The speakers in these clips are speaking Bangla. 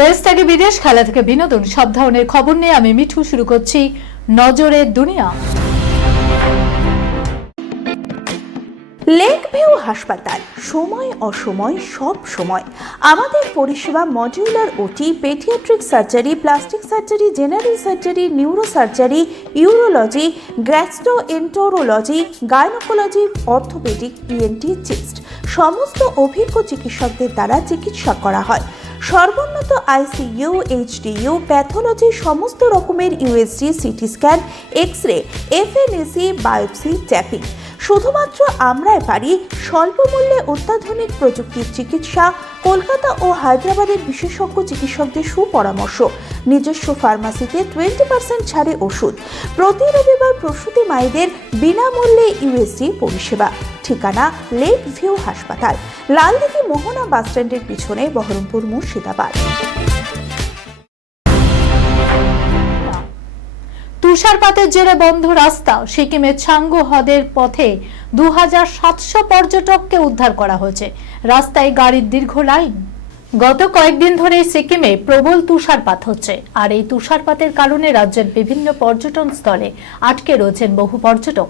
দেশ থেকে বিদেশ, খেলা থেকে বিনোদন, সব ধরনের খবর নিয়ে আমি মিঠু শুরু করছি নজরের দুনিয়া। লেক ভিউ হাসপাতাল, সময় অসময় সব সময় আমাদের পরিষেবা modular OT, paediatric surgery, plastic surgery, general surgery, neuro surgery, urology, gastroenterology, gynaecology, orthopaedic, ENT, chest সমস্ত অভিজ্ঞ চিকিৎসকদের দ্বারা চিকিৎসা করা হয়। সর্বোন্নত আইসিইউ, এইচডিইউ, প্যাথোলজি, সমস্ত রকমের USG, CT scan, X ray, FNAC, biopsy, tapping. শুধুমাত্র আমরাই পারি স্বল্প মূল্যে অত্যাধুনিক প্রযুক্তির চিকিৎসা। কলকাতা ও হায়দ্রাবাদের বিশেষজ্ঞ চিকিৎসকদের সুপরামর্শ, নিজস্ব ফার্মাসিতে 20% ছাড়ে ওষুধ। প্রতি রবিবার প্রসূতি মায়েদের বিনামূল্যে ইউএসজি পরিষেবা। ঠিকানা লেক ভিউ হাসপাতাল, লালদিঘি মোহনা বাসস্ট্যান্ডের পিছনে, বহরমপুর, মুর্শিদাবাদ। তুষারপাতের জেরে বন্ধ রাস্তা, সিকিমের ছাঙ্গু হ্রদের পথে 2700 পর্যটককে উদ্ধার করা হয়েছে। রাস্তায় গাড়ির দীর্ঘ লাইন। গত কয়েকদিন ধরে সিকিমে প্রবল তুষারপাত হচ্ছে, আর এই তুষারপাতের কারণে রাজ্যের বিভিন্ন পর্যটন স্থলে আটকে রয়েছেন বহু পর্যটক।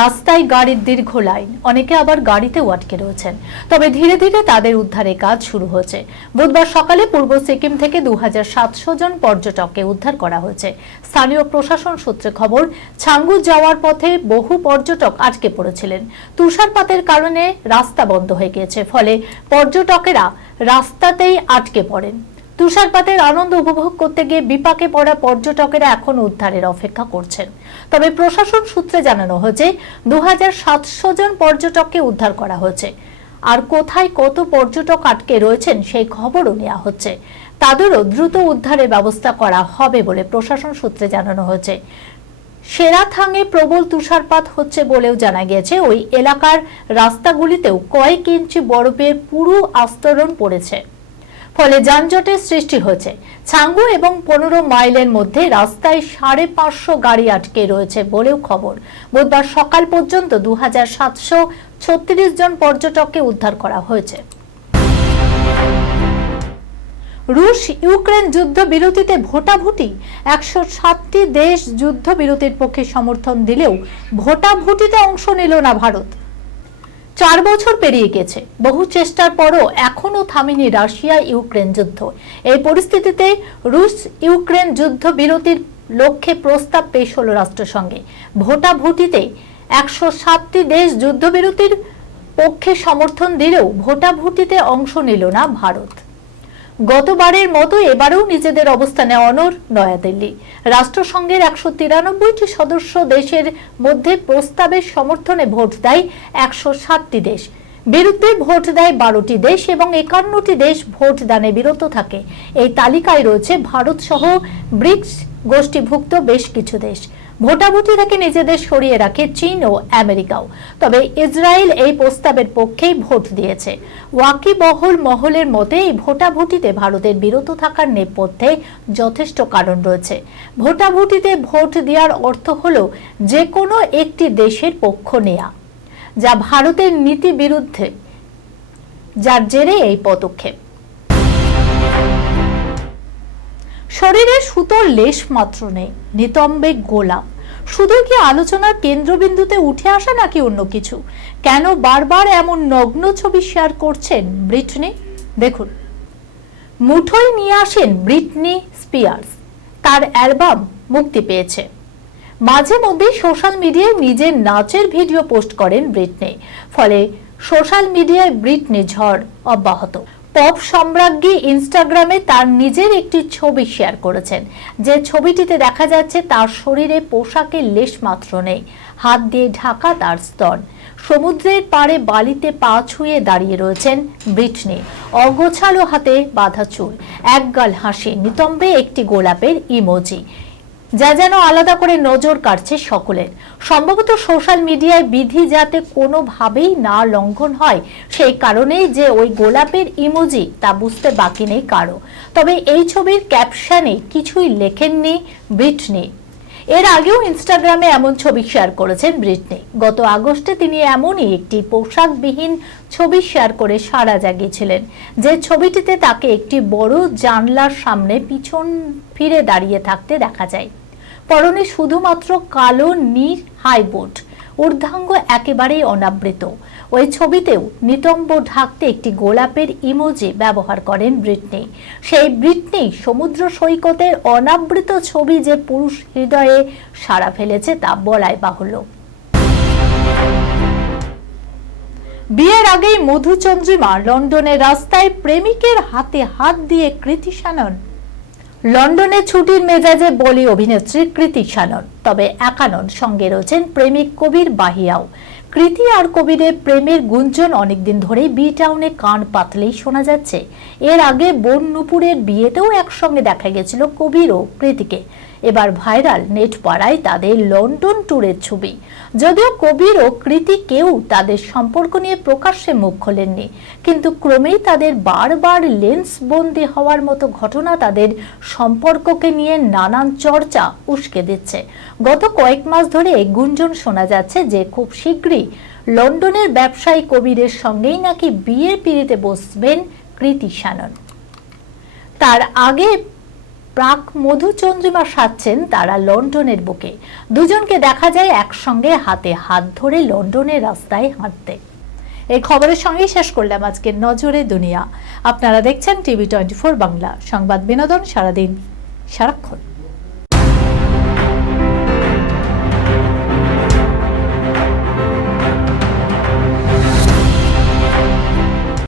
রাস্তায় গাড়ির দীর্ঘ লাইন, অনেকে আবার গাড়িতেও আটকে রয়েছেন। তবে ধীরে ধীরে তাদের উদ্ধারের কাজ শুরু হয়েছে। বুধবার সকালে পূর্ব সিকিম থেকে 2700 জন পর্যটককে উদ্ধার করা হয়েছে। স্থানীয় প্রশাসন সূত্রে খবর, ছাঙ্গু যাওয়ার পথে বহু পর্যটক আটকে পড়েছিলেন। তুষারপাতের কারণে রাস্তা বন্ধ হয়ে গিয়েছে, ফলে পর্যটকেরা রাস্তাতেই আটকে পড়েন। তুষারপাতের আনন্দ উপভোগ করতে গিয়ে বিপাকে পড়া পর্যটকেরা এখন উদ্ধারের অপেক্ষা করছেন। তবে প্রশাসন সূত্রে জানানো হয়েছে 2700 জন পর্যটককে উদ্ধার করা হয়েছে। আর কোথায় কত পর্যটক আটকে রয়েছেন সেই খবরও নেওয়া হচ্ছে। তাদেরও দ্রুত উদ্ধারের ব্যবস্থা করা হবে বলে প্রশাসন সূত্রে জানানো হয়েছে। সেরাথাঙে প্রবল তুষারপাত হচ্ছে বলেও জানা গিয়েছে। ওই এলাকার রাস্তাগুলিতেও কয়েক ইঞ্চি বরফের পুরো আস্তরণ পড়েছে, ফলে যানজটের সৃষ্টি হয়েছে। ছাঙ্গু এবং 15 মাইলের মধ্যে রাস্তায় 550 গাড়ি আটকে রয়েছে বলেও খবর। বুধবার সকাল পর্যন্ত 2736 জন পর্যটককে উদ্ধার করা হয়েছে। রুশ ইউক্রেন যুদ্ধ বিরতিতে ভোটাভুটি। 107টি দেশ যুদ্ধ বিরতির পক্ষে সমর্থন দিলেও ভোটাভুটিতে অংশ নিল না ভারত। 4 বছর পেরিয়ে গেছে, বহু চেষ্টার পরও এখনো থামেনি রাশিয়া ইউক্রেন যুদ্ধ। এই পরিস্থিতিতে রুশ ইউক্রেন যুদ্ধ বিরতির লক্ষ্যে প্রস্তাব পেশ হলো রাষ্ট্রসংঘে। ভোটাভুটিতে 107টি দেশ যুদ্ধবিরতির পক্ষে সমর্থন দিলেও ভোটাভুটিতে অংশ নিল না ভারত। গতবারের মতো এবারেও নিজেদের অবস্থানে অনড় নয়াদিল্লি। রাষ্ট্রসংঘের 193টি সদস্য দেশের মধ্যে প্রস্তাবের সমর্থনে ভোট দেয় 107টি দেশ, বিরুদ্ধে ভোট দেয় 12টি দেশ এবং 51টি দেশ ভোট দানে বিরত থাকে। এই তালিকায় রয়েছে ভারত সহ ব্রিক্স গোষ্ঠীভুক্ত বেশ কিছু দেশ। ভোটাভুটি থেকে নিজেদের সরিয়ে রাখে চীন ও আমেরিকাও। তবে ইসরায়েল এই প্রস্তাবের পক্ষেই ভোট দিয়েছে। ওয়াকিবহল মহলের মতে এই ভোটাভুটিতে ভারতের বিরত থাকার নেপথ্যে যথেষ্ট কারণ রয়েছে। ভোটাভুটিতে ভোট দেওয়ার অর্থ হলো যে কোনো একটি দেশের পক্ষ নেয়া, যা ভারতের নীতি বিরুদ্ধে, যার জেরে এই পদক্ষেপ। শরীরে সুতোর লেশ মাত্র নেই, নিতম্বে গোলাপ। শুধু কি আলোচনার কেন্দ্রবিন্দুতে উঠে আসা নাকি অন্য কিছু? কেন বারবার এমন নগ্ন ছবি শেয়ার করছেন ব্রিটনি? দেখুন, মুঠোয় নিয়ে আসেন ব্রিটনি স্পিয়ার্স। তার অ্যালবাম মুক্তি পেয়েছে। মাঝে মধ্যে সোশ্যাল মিডিয়ায় নিজের নাচের ভিডিও পোস্ট করেন ব্রিটনি, ফলে সোশ্যাল মিডিয়ায় ব্রিটনি ঝড় অব্যাহত। পপ সম্রাজ্ঞী ইনস্টাগ্রামে তার নিজের একটি ছবি শেয়ার করেছেন, যে ছবিটিতে দেখা যাচ্ছে তার শরীরে পোশাকের লেশ মাত্র নেই, হাত দিয়ে ঢাকা তার স্তন। সমুদ্রের পাড়ে বালিতে পা ছুঁয়ে দাঁড়িয়ে রয়েছেন ব্রিটনি, অগোছালো হাতে বাঁধা চুল, একগাল হাসি, নিতম্বে একটি গোলাপের ইমোজি, যা যেন আলাদা করে নজর কাটছে সকলের। সম্ভবত সোশ্যাল মিডিয়ায় বিধি যাতে কোনোভাবেই না লঙ্ঘন হয়, সেই কারণেই যে ওই গোলাপের ইমোজি তা বুঝতে বাকি নেই কারো। তবে এই ছবির ক্যাপশনে কিছুই লেখেননি ব্রিটনি। এর আগেও ইনস্টাগ্রামে এমন ছবি শেয়ার করেছেন ব্রিটনি। গত আগস্টে তিনি এমনই একটি পোশাকবিহীন ছবি শেয়ার করে সাড়া জাগিয়েছিলেন, যে ছবিটিতে তাকে একটি বড় জানলার সামনে পিছন ফিরে দাঁড়িয়ে থাকতে দেখা যায়। পরনে শুধুমাত্র কালো নীল হাই বুট, ঊর্ধ্বাঙ্গ একেবারেই অনাবৃত। ওই ছবিতেও নিতম্ব ঢাকতে একটি গোলাপের ইমোজি ব্যবহার করেন ব্রিটনি। সেই ব্রিটনি সমুদ্র সৈকতের অনাবৃত ছবি যে পুরুষ হৃদয়ে সাড়া ফেলেছে তা বলাই বাহুল্য। বিয়ের আগেই মধুচন্দ্রিমা, লন্ডনের রাস্তায় প্রেমিকের হাতে হাত দিয়ে কৃতি শ্যানন। লন্ডনে ছুটির মেজাজে বলি অভিনেত্রী কৃতি শ্যানন, তবে একা নন, সঙ্গে রয়েছেন প্রেমিক কবির বাহিয়াও। কৃতি আর কবিরের প্রেমের গুঞ্জন অনেকদিন ধরেই বি টাউনে কান পাতলেই শোনা যাচ্ছে। এর আগে বোন নুপুরের বিয়েতেও একসঙ্গে দেখা গেছিল কবির ও কৃতিকে। এবার ভাইরাল নেট পাড়ায় তাদের লন্ডন ট্যুরের ছবি। যদিও কবির ও কৃতি কেউ তাদের সম্পর্ক নিয়ে প্রকাশ্যে মুখ খোলেননি, কিন্তু ক্রমেই তাদের বারবার লেন্স বন্দি হওয়ার মতো ঘটনা তাদের সম্পর্ককে নিয়ে নানান চর্চা উস্কে দিচ্ছে। গত কয়েক মাস ধরে এই গুঞ্জন শোনা যাচ্ছে যে খুব শীঘ্রই লন্ডনের ব্যবসায়ী কবিরের সঙ্গেই নাকি বিয়ের পিঁড়িতে বসবেন কৃতি শ্যানন। তার আগে প্রাক মধুচন্দ্রিমা সাজছেন তারা লন্ডনের বুকে। দুজনকে দেখা যায় একসঙ্গে হাতে হাত ধরে লন্ডনের রাস্তায় হাঁটতে। এই খবরের সঙ্গেই শেষ করলাম আজকের নজরে দুনিয়া। আপনারা দেখছেন টিভি 24 বাংলা, সংবাদ বিনোদন সারাদিন সারাক্ষণ।